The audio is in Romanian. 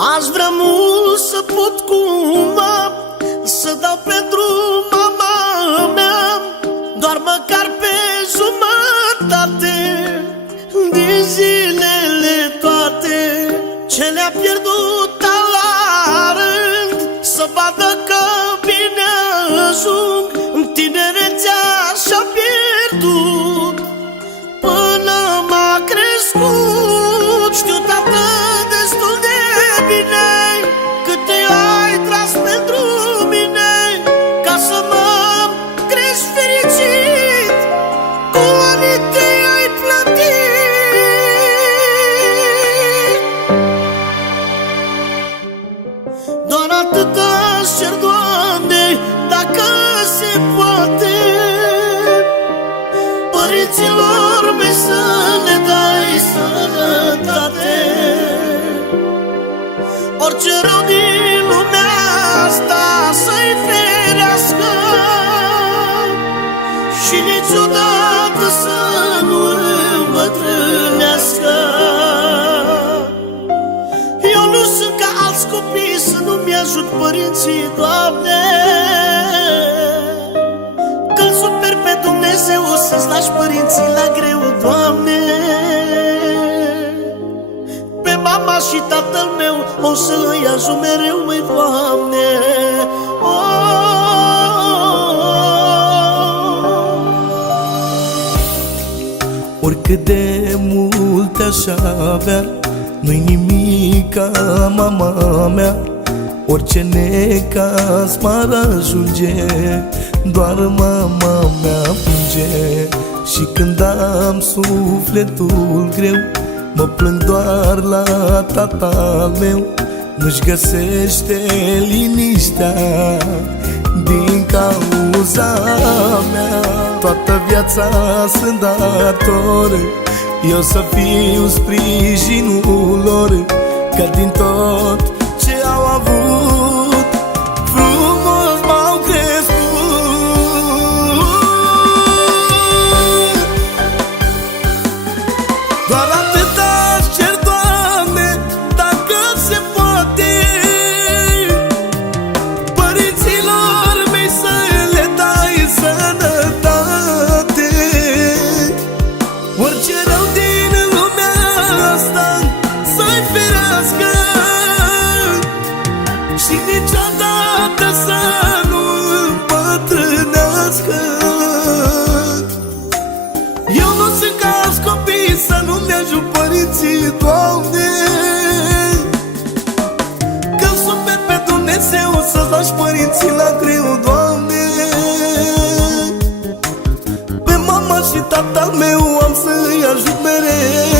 Aș vrea mult să pot cumva să dau pentru mama mea, doar măcar pe jumătate din zilele toate ce le-a pierdut la rând, să vadă că bine ajung în tinerețea și-a pierdut până m-a crescut. Știu, tată, destul de bine câte ai tras pentru mine ca să mă crești fericit, cu ani te-ai plătit. Doar atât aș cer, Doamne, dacă se poate, părinților mei să le dai sănătate. Orice rău din lumea asta să-i ferească și niciodată să nu îmbătrânească. Eu nu sunt ca alți copii să nu-mi ajut părinții, Doamne, că-L super pe Dumnezeu să-ți lași părinții la greu, Doamne. Pe mama și tatăl meu o să îi ajut mereu, măi, Doamne. Oricât de mult aș avea, nu-i nimic ca mama mea. Orice necaz m-ar ajunge, doar mama mea plânge. Și când am sufletul greu, mă plâng doar la tata meu. Nu-și găsește liniștea din cauza mea. Toată viața sunt dator eu să fiu sprijinul lor, că din tot ce au avut frumos m-au crescut. Doar atât aș cer, Doamne, dacă se poate, părinților mei să le dai sănătate. Orice rău din lumea asta să-i ferească și niciodată să nu îmbătrânească. Eu nu sunt ca alți copii să nu-mi ajut părinții, Doamne, că-L super pe Dumnezeu să-ți lași părinții la greu, Doamne. Pe mama și tatăl meu am să-i ajut mereu.